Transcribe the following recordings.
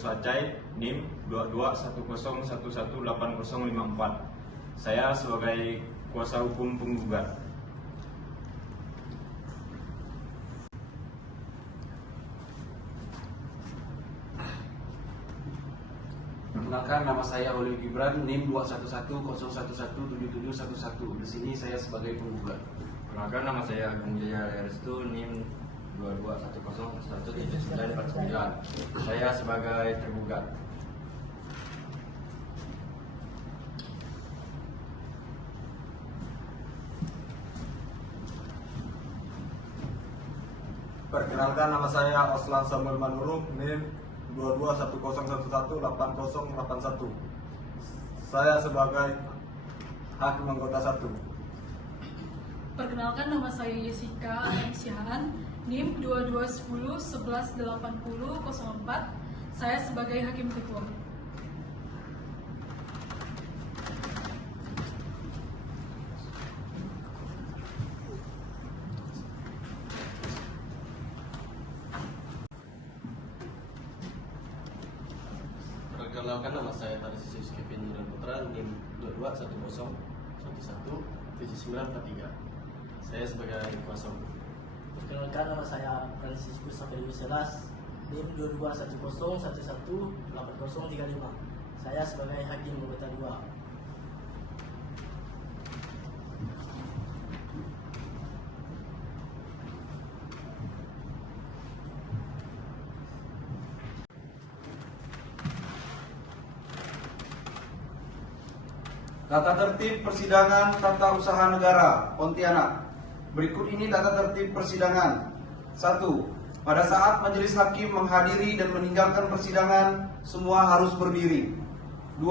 Lacai, NIM 2210118054. Saya sebagai kuasa hukum penggugat. Perkenalkan, nama saya Oliver Gibran, NIM 2110117711. Di sini saya sebagai penggugat. Perkenalkan, nama saya Agung Jaya Restu, NIM 2210117949. Saya sebagai tergugat. Perkenalkan, nama saya Oslan Samuel Manurung, NIM 2210118081. Saya sebagai hakim anggota 1. Perkenalkan, nama saya Jessica Alexiaan, NIM 2210118004. Saya sebagai hakim ketua. Perkenalkan, nama saya Tarsius Kevin Yudan Putra, NIM 2210117943. Saya sebagai kuasa hukum. Perkenalkan, nama saya Franciscus Saverius Selas, NIM 2210118035. Saya sebagai hakim anggota 2. Tata tertib persidangan tata usaha negara Pontianak. Berikut ini tata tertib persidangan. 1. Pada saat majelis hakim menghadiri dan meninggalkan persidangan, semua harus berdiri. 2.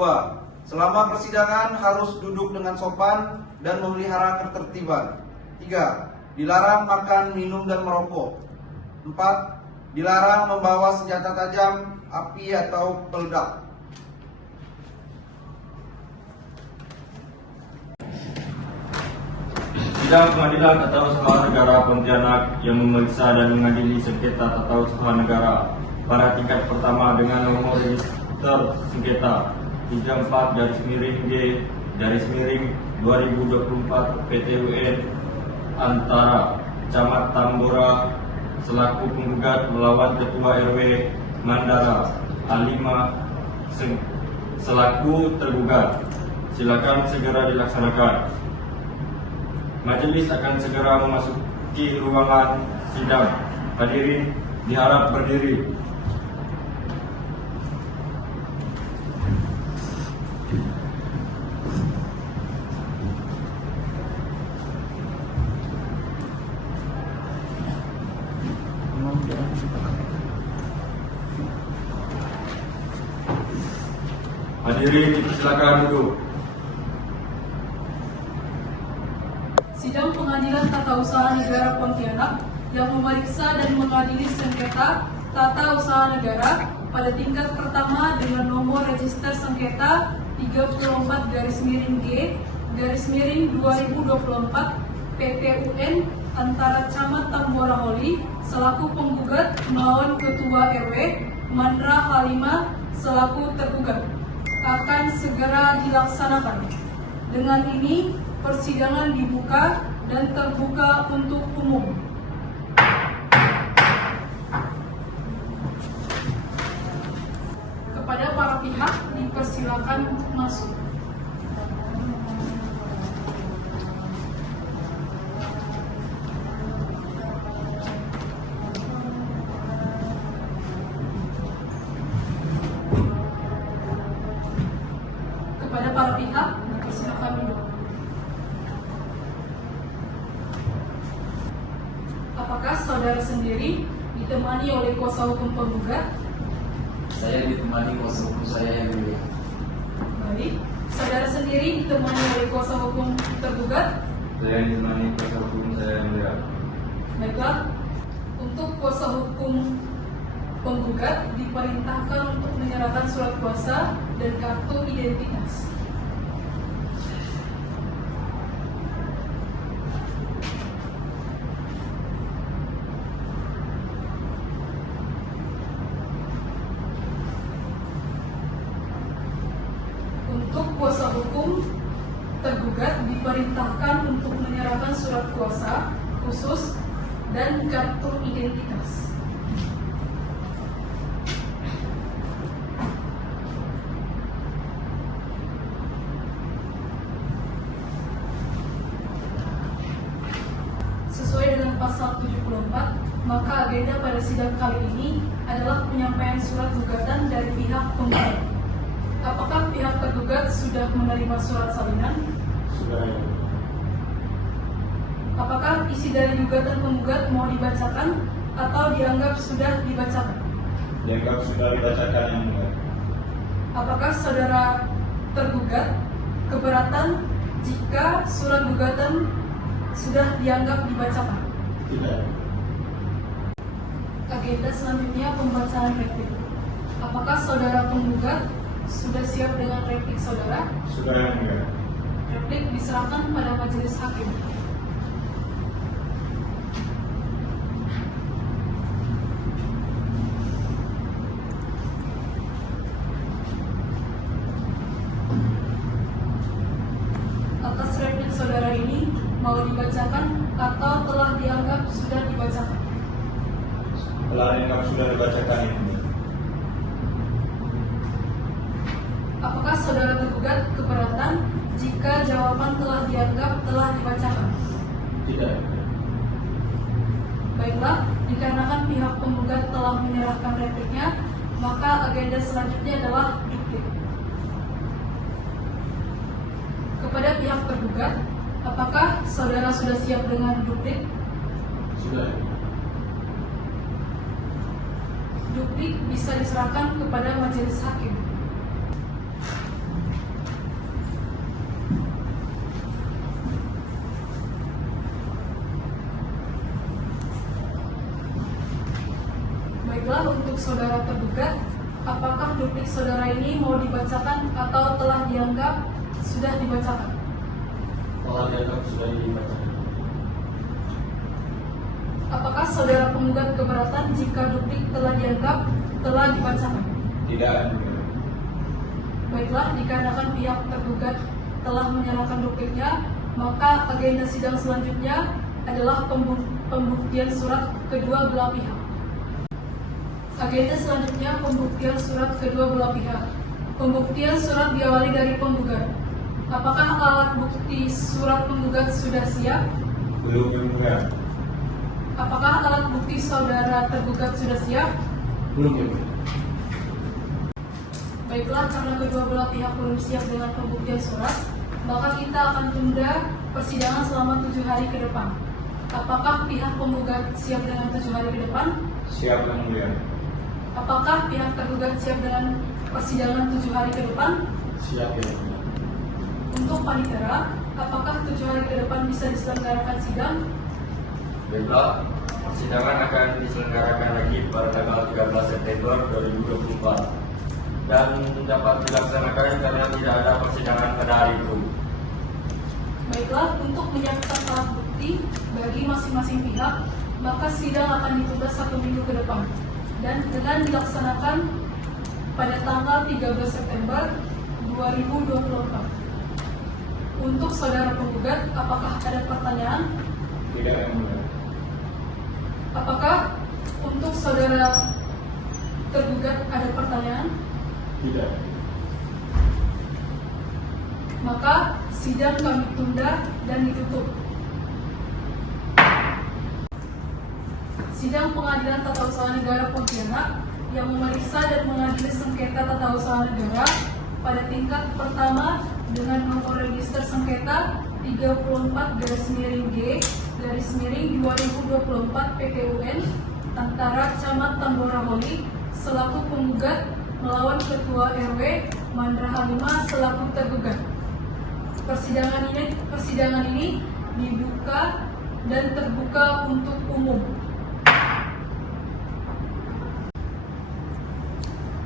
Selama persidangan harus duduk dengan sopan dan memelihara ketertiban. 3. Dilarang makan, minum, dan merokok. 4. Dilarang membawa senjata tajam, api, atau peledak. Sidang Pengadilan Tata Usaha Negara Pontianak yang memeriksa dan mengadili sengketa tata usaha negara pada tingkat pertama dengan nomor register sengketa 34-G-2024 PT UN antara Camat Tambora selaku penggugat melawan Ketua RW Mandara Alima selaku tergugat. Silakan segera dilaksanakan. Majelis akan segera memasuki ruangan sidang. Hadirin diharap berdiri. Hadirin dipersilakan duduk. Sidang Pengadilan Tata Usaha Negara Pontianak yang memeriksa dan mengadili sengketa tata usaha negara pada tingkat pertama dengan nomor register sengketa 34-G-2024 PT UN antara Camat Tambora Holi selaku penggugat melawan Ketua RW Mandra Halima selaku tergugat akan segera dilaksanakan. Dengan ini persidangan dibuka dan terbuka untuk umum. Kepada para pihak dipersilakan untuk masuk. Kepada para pihak dipersilakan duduk. Apakah saudara sendiri ditemani oleh kuasa hukum penggugat? Saya ditemani kuasa hukum saya yang mulia. Baik. Saudara sendiri ditemani oleh kuasa hukum tergugat? Saya ditemani kuasa hukum saya yang mulia. Baiklah. Untuk kuasa hukum penggugat diperintahkan untuk menyerahkan surat kuasa dan kartu identitas. hukum, tergugat diperintahkan untuk menyerahkan surat kuasa khusus dan kartu identitas. Sesuai dengan pasal 74, maka agenda pada sidang kali ini adalah penyampaian surat gugatan dari pihak penggugat. Apakah pihak tergugat sudah menerima surat salinan? Sudah. Apakah isi dari gugatan penggugat mau dibacakan atau dianggap sudah dibacakan? Dianggap sudah dibacakan yang mulia. Apakah saudara tergugat keberatan jika surat gugatan sudah dianggap dibacakan? Tidak. Agenda selanjutnya pembacaan replik. Apakah saudara penggugat sudah siap dengan replik saudara? Sudah yang mulia. Replik diserahkan pada majelis hakim. Atas replik saudara ini mau dibacakan atau telah dianggap sudah dibacakan? Telah dianggap sudah dibacakan yang mulia. Apakah saudara tergugat keberatan jika jawaban telah dianggap telah dibacakan? Tidak. Baiklah, dikarenakan pihak penggugat telah menyerahkan repliknya, maka agenda selanjutnya adalah duplik. Kepada pihak tergugat, apakah saudara sudah siap dengan duplik? Sudah. Duplik bisa diserahkan kepada majelis hakim. Baiklah, untuk saudara tergugat, apakah duplik saudara ini mau dibacakan atau telah dianggap sudah dibacakan? Telah dianggap sudah dibacakan. Apakah saudara penggugat keberatan jika duplik telah dianggap telah dibacakan? Tidak. yang mulia. Baiklah, dikarenakan pihak tergugat telah menyerahkan dupliknya, maka agenda sidang selanjutnya adalah pembuktian surat kedua belah pihak. Agenda selanjutnya pembuktian surat kedua belah pihak. Pembuktian surat diawali dari penggugat. Apakah alat bukti surat penggugat sudah siap? Belum yang mulia. Apakah alat bukti saudara tergugat sudah siap? Belum yang mulia. Baiklah, karena kedua belah pihak belum siap dengan pembuktian surat, maka kita akan tunda persidangan selama 7 hari ke depan. Apakah pihak penggugat siap dengan 7 hari ke depan? Siap yang mulia. Apakah pihak tergugat siap dengan persidangan 7 hari ke depan? Siap yang mulia. Untuk panitera, apakah 7 hari ke depan bisa diselenggarakan sidang? Baiklah, persidangan akan diselenggarakan lagi pada tanggal 13 September 2024 dan dapat dilaksanakan karena tidak ada persidangan pada hari itu. Baiklah, untuk menyiapkan alat bukti bagi masing-masing pihak, maka sidang akan ditunda 1 minggu ke depan dan dengan dilaksanakan pada tanggal 13 September 2024. Untuk saudara penggugat, apakah ada pertanyaan? Tidak yang mulia. Apakah untuk saudara tergugat ada pertanyaan? Tidak. Maka sidang kami tunda dan ditutup. Sidang Pengadilan Tata Usaha Negara Pontianak yang memeriksa dan mengadili sengketa tata usaha negara pada tingkat pertama dengan nomor register sengketa 34-G/2024 PTUN antara Camat Tambora Holi selaku penggugat melawan Ketua RW Mandra Halimah selaku tergugat. Persidangan ini dibuka dan terbuka untuk umum.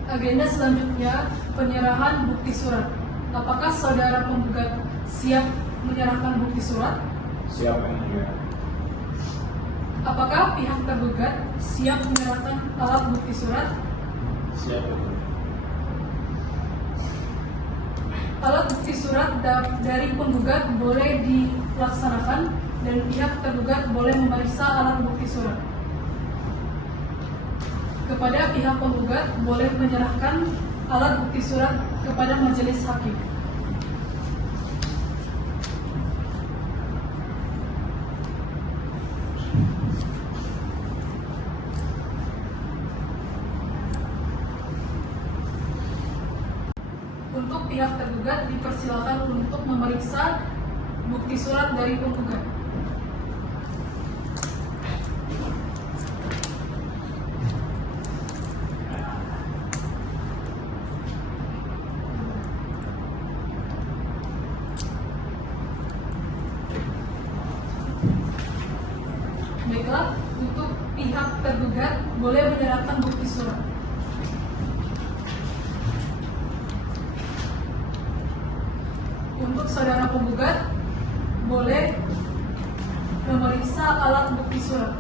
Agenda selanjutnya penyerahan bukti surat. Apakah saudara penggugat siap menyerahkan bukti surat? Siap yang mulia. Apakah pihak tergugat siap menyerahkan alat bukti surat? Siap yang mulia. Alat bukti surat dari penggugat boleh dilaksanakan dan pihak tergugat boleh memeriksa alat bukti surat. Kepada pihak penggugat boleh menyerahkan alat bukti surat kepada majelis hakim. Untuk pihak tergugat dipersilakan untuk memeriksa bukti surat dari penggugat. Baiklah, untuk pihak tergugat boleh menyerahkan bukti surat. Untuk saudara penggugat boleh memeriksa alat bukti surat.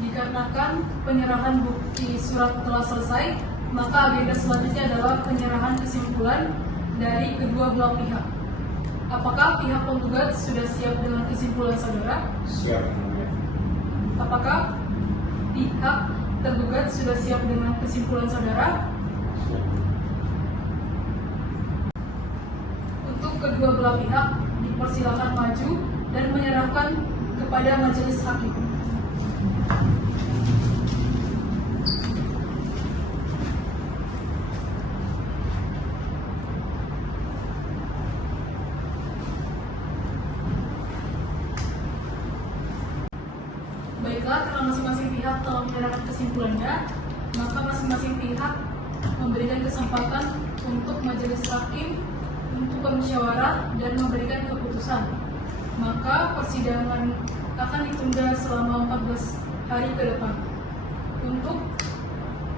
Dikarenakan penyerahan bukti surat telah selesai, maka agenda selanjutnya adalah penyerahan kesimpulan dari kedua belah pihak. Apakah pihak penggugat sudah siap dengan kesimpulan saudara? Siap. Apakah pihak tergugat sudah siap dengan kesimpulan saudara? Untuk kedua belah pihak dipersilakan maju dan menyerahkan kepada majelis hakim. Baiklah, karena masing-masing pihak telah menyerahkan kesimpulannya, maka masing-masing pihak memberikan kesempatan untuk majelis hakim untuk bermusyawarah dan memberikan keputusan. Maka persidangan akan ditunda selama 14 hari ke depan. Untuk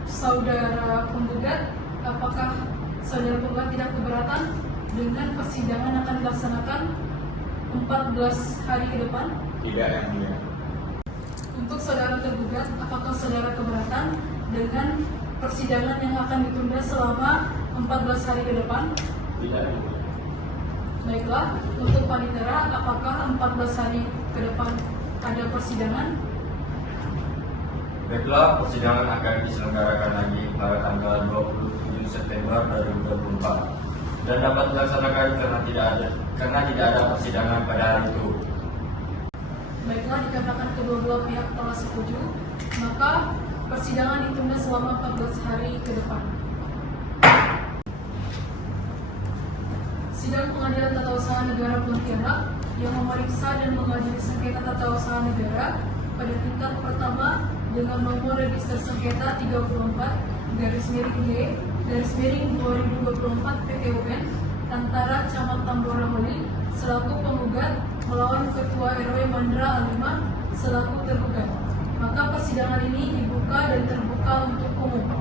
saudara penggugat, apakah saudara penggugat tidak keberatan dengan persidangan akan dilaksanakan 14 hari ke depan? Tidak, yang mulia. Untuk saudara tergugat, apakah saudara keberatan dengan persidangan yang akan ditunda selama 14 hari ke depan? Tidak, yang mulia. Baiklah, untuk panitera, apakah 14 hari ke depan ada persidangan? Baiklah, persidangan akan diselenggarakan lagi pada tanggal 27 September 2024 dan dapat dilaksanakan karena tidak ada persidangan pada hari itu. Baiklah, dikarenakan kedua belah pihak telah setuju, maka persidangan ditunda selama 14 hari ke depan. Sidang Pengadilan Tata Usaha Negara Pontianak yang memeriksa dan mengadili sengketa tata usaha negara pada tingkat pertama dengan nomor register sengketa 34-D/2024 PTUN antara Camat Tambora Holi selaku penggugat melawan Ketua RW Mandra Alima selaku tergugat. Maka persidangan ini dibuka dan terbuka untuk umum.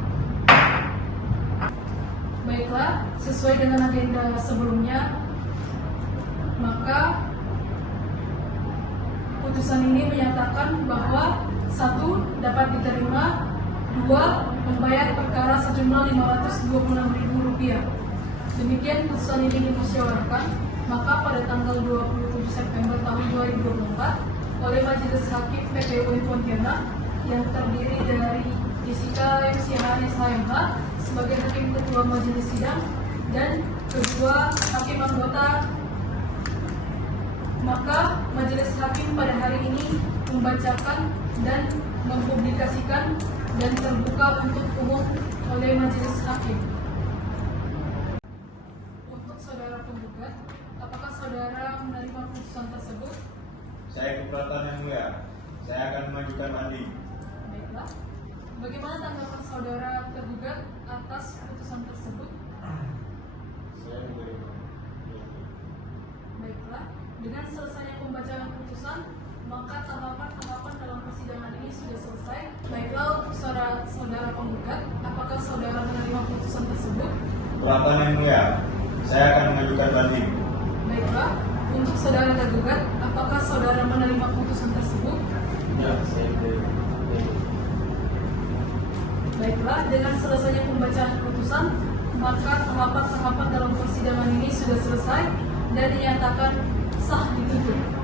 Baiklah, sesuai dengan agenda sebelumnya, maka putusan ini menyatakan bahwa 1. Dapat diterima, 2. Membayar perkara sejumlah Rp526.000. Demikian putusan ini dimusyawarahkan, maka pada tanggal 27 September tahun 2024 oleh Majelis Hakim PTUN Pontianak yang terdiri dari Jessica M.Siana SHMH sebagai Hakim Ketua Majelis Sidang dan kedua Hakim anggota, maka Majelis Hakim pada hari ini membacakan dan mempublikasikan dan terbuka untuk umum oleh Majelis Hakim. Untuk saudara penggugat, apakah saudara menerima putusan tersebut? Saya keberatan, yang mulia. Saya akan mengajukan banding. Baiklah. Bagaimana tanggapan saudara tergugat atas putusan tersebut? Saya menerima. Baiklah. Dengan selesainya pembacaan putusan, maka tahapan dalam persidangan ini sudah selesai. Baiklah, untuk saudara penggugat, apakah apakah saudara menerima putusan tersebut? Pelapor yang mulia, saya akan mengajukan banding. Baiklah, untuk saudara tergugat, apakah saudara menerima putusan tersebut? Ya, saya menerima. Baiklah, dengan selesainya pembacaan putusan, maka tahapan-tahapan dalam persidangan ini sudah selesai dan dinyatakan sah ditutup.